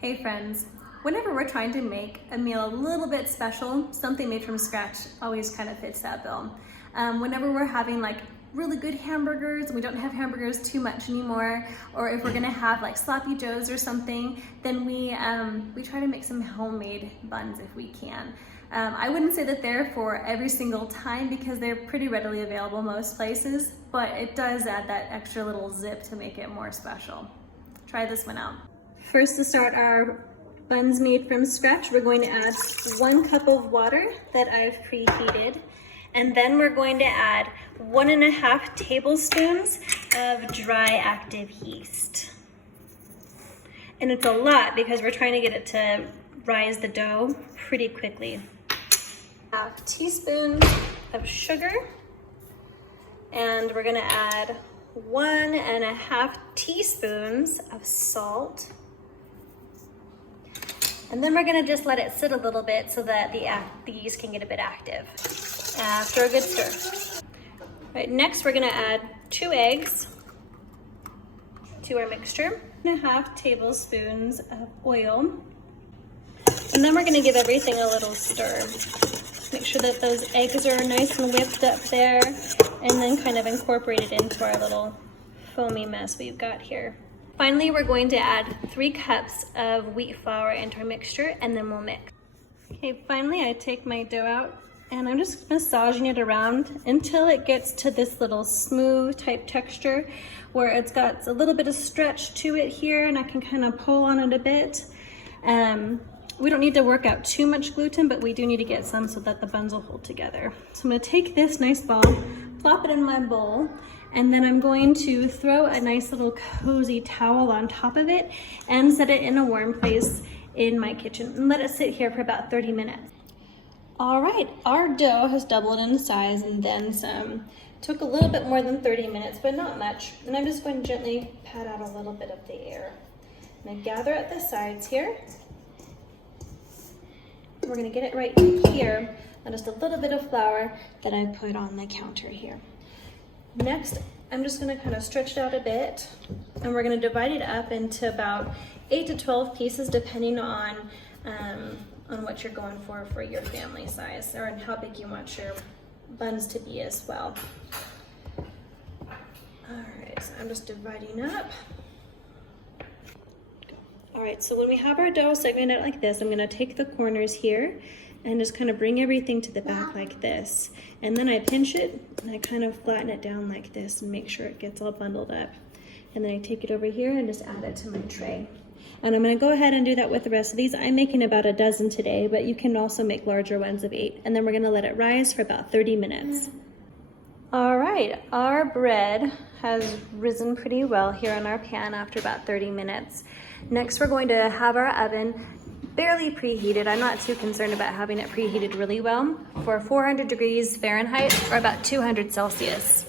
Hey friends, whenever we're trying to make a meal a little bit special, something made from scratch always kind of fits that bill. Whenever we're having like really good hamburgers, and we don't have hamburgers too much anymore, or if we're gonna have like sloppy joes or something, then we try to make some homemade buns if we can. I wouldn't say that they're for every single time because they're pretty readily available most places, but it does add that extra little zip to make it more special. Try this one out. First, to start our buns made from scratch, we're going to add 1 cup of water that I've preheated. And then we're going to add 1.5 tablespoons of dry active yeast. And it's a lot because we're trying to get it to rise the dough pretty quickly. 1/2 teaspoon of sugar. And we're gonna add 1.5 teaspoons of salt. And then we're gonna just let it sit a little bit so that the yeast can get a bit active after a good stir. Right, next we're gonna add 2 eggs to our mixture, 1.5 tablespoons of oil. And then we're gonna give everything a little stir. Make sure that those eggs are nice and whipped up there, and then kind of incorporate it into our little foamy mess we've got here. Finally, we're going to add 3 cups of wheat flour into our mixture, and then we'll mix. Okay, finally I take my dough out and I'm just massaging it around until it gets to this little smooth type texture where it's got a little bit of stretch to it here, and I can kind of pull on it a bit. We don't need to work out too much gluten, but we do need to get some so that the buns will hold together. So I'm gonna take this nice ball, plop it in my bowl, and then I'm going to throw a nice little cozy towel on top of it and set it in a warm place in my kitchen and let it sit here for about 30 minutes. All right, our dough has doubled in size and then some. Took a little bit more than 30 minutes, but not much. And I'm just going to gently pat out a little bit of the air. I'm gonna gather at the sides here. We're gonna get it right here, and just a little bit of flour that I put on the counter here. Next, I'm just gonna kind of stretch it out a bit, and we're gonna divide it up into about 8 to 12 pieces, depending on what you're going for your family size, or how big you want your buns to be as well. All right, so I'm just dividing up. All right, so when we have our dough segmented like this, I'm gonna take the corners here and just kind of bring everything to the back like this. And then I pinch it and I kind of flatten it down like this and make sure it gets all bundled up. And then I take it over here and just add it to my tray. And I'm gonna go ahead and do that with the rest of these. I'm making about a dozen today, but you can also make larger ones of 8. And then we're gonna let it rise for about 30 minutes. All right, our bread has risen pretty well here on our pan after about 30 minutes. Next, we're going to have our oven barely preheated. I'm not too concerned about having it preheated really well, for 400 degrees Fahrenheit or about 200 Celsius.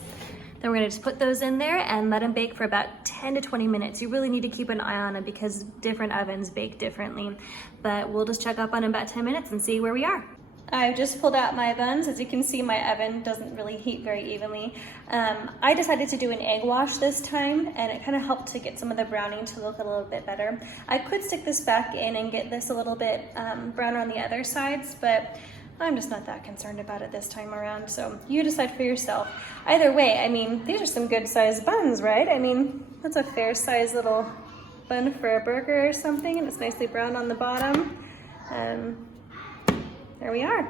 Then we're gonna just put those in there and let them bake for about 10 to 20 minutes. You really need to keep an eye on them because different ovens bake differently. But we'll just check up on them about 10 minutes and see where we are. I've just pulled out my buns. As you can see, my oven doesn't really heat very evenly. I decided to do an egg wash this time, and it kind of helped to get some of the browning to look a little bit better. I could stick this back in and get this a little bit browner on the other sides, but I'm just not that concerned about it this time around, so you decide for yourself. Either way, I mean, these are some good sized buns, right? I mean, that's a fair sized little bun for a burger or something, and it's nicely brown on the bottom. There we are.